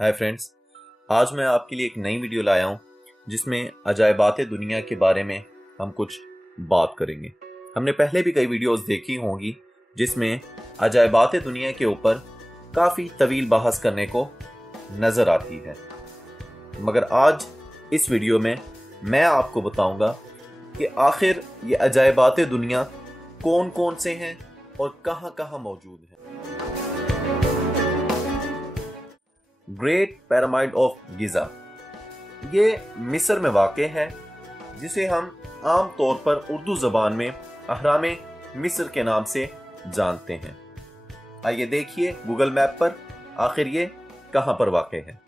Hi friends, आज मैं आपके लिए एक नई वीडियो लाया हूं जिसमें अजायबात दुनिया के बारे में हम कुछ बात करेंगे। हमने पहले भी कई वीडियोस देखी होंगी जिसमें अजायबात दुनिया के ऊपर काफ़ी तवील बहस करने को नज़र आती है, मगर आज इस वीडियो में मैं आपको बताऊंगा कि आखिर ये अजायबात दुनिया कौन कौन से हैं और कहां कहां मौजूद हैं। ग्रेट पिरामिड ऑफ गिजा ये मिस्र में वाक़ है, जिसे हम आम तौर पर उर्दू ज़बान में अहराम मिस्र के नाम से जानते हैं। आइए देखिए गूगल मैप पर आखिर ये कहां पर वाक़ है।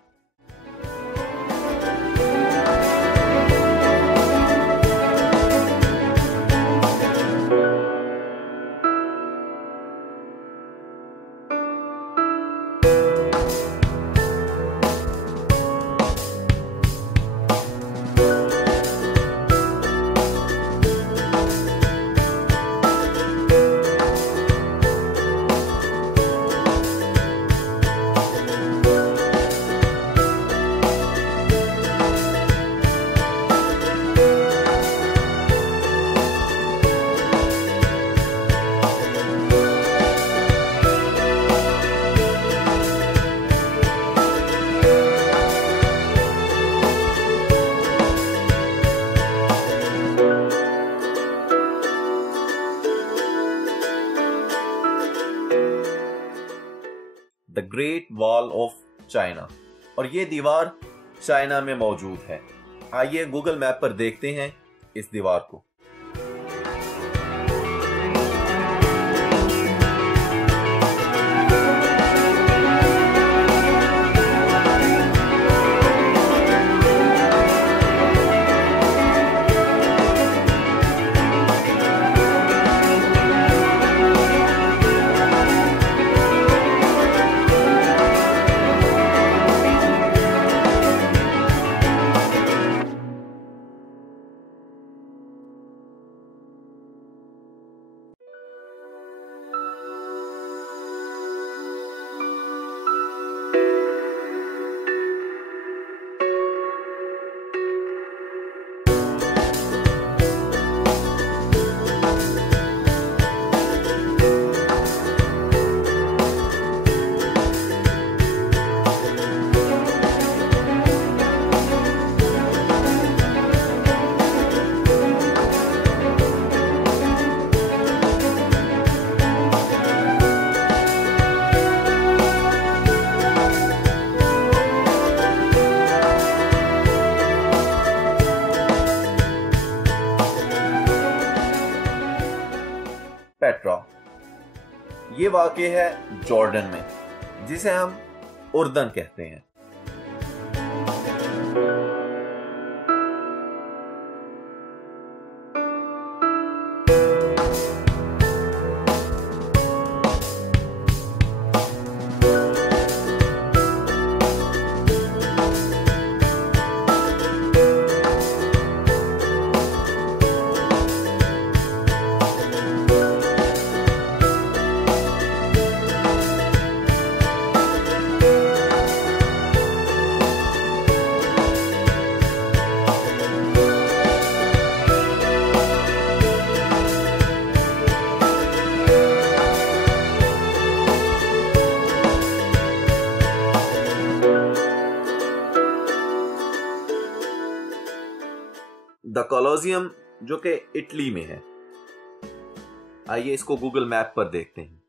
The great wall of China, और ये दीवार चाइना में मौजूद है। आइए गूगल मैप पर देखते हैं इस दीवार को। पेट्रा ये वाक़ है जॉर्डन में, जिसे हम उर्दन कहते हैं। द कोलोसियम जो कि इटली में है। आइए इसको गूगल मैप पर देखते हैं।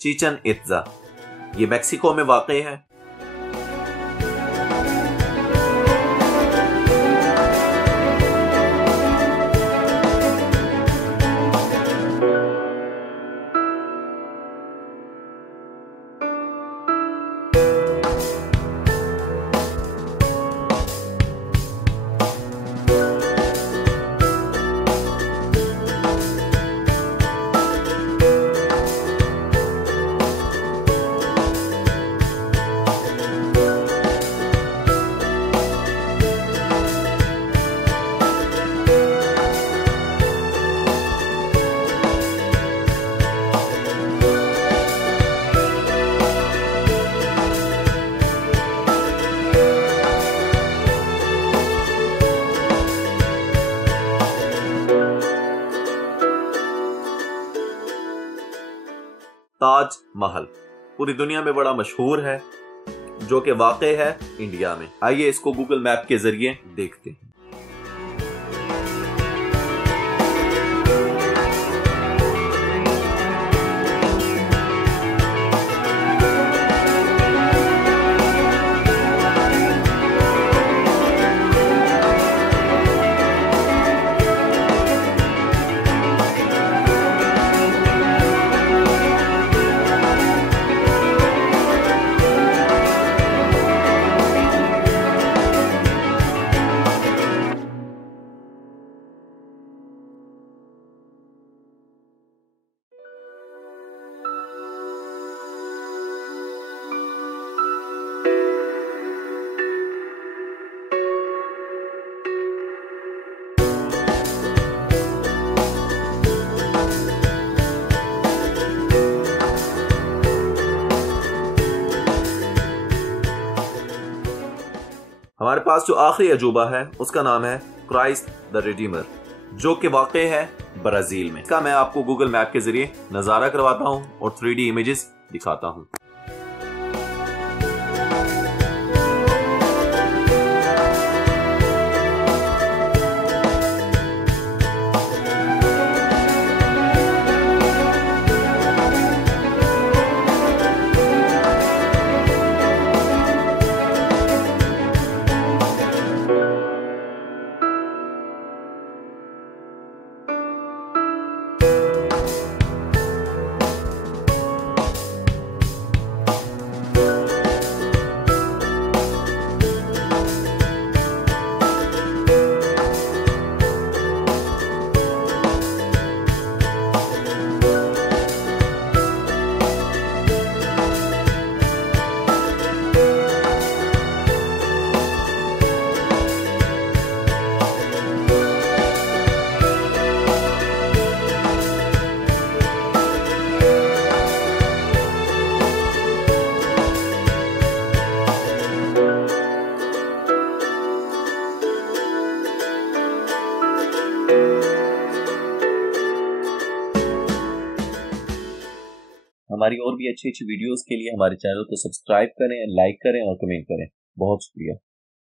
चीचन इत्जा, ये मैक्सिको में वाक़ई है। ताज महल पूरी दुनिया में बड़ा मशहूर है, जो कि वाक़ई है इंडिया में। आइए इसको गूगल मैप के जरिए देखते हैं। हमारे पास जो आखिरी अजूबा है उसका नाम है क्राइस्ट द रिडीमर, जो कि वाक़ई है ब्राजील में। इसका मैं आपको गूगल मैप के जरिए नज़ारा करवाता हूँ और 3D इमेजेस दिखाता हूँ। हमारी और भी अच्छी अच्छी वीडियोस के लिए हमारे चैनल को सब्सक्राइब करें, लाइक करें और कमेंट करें। बहुत शुक्रिया।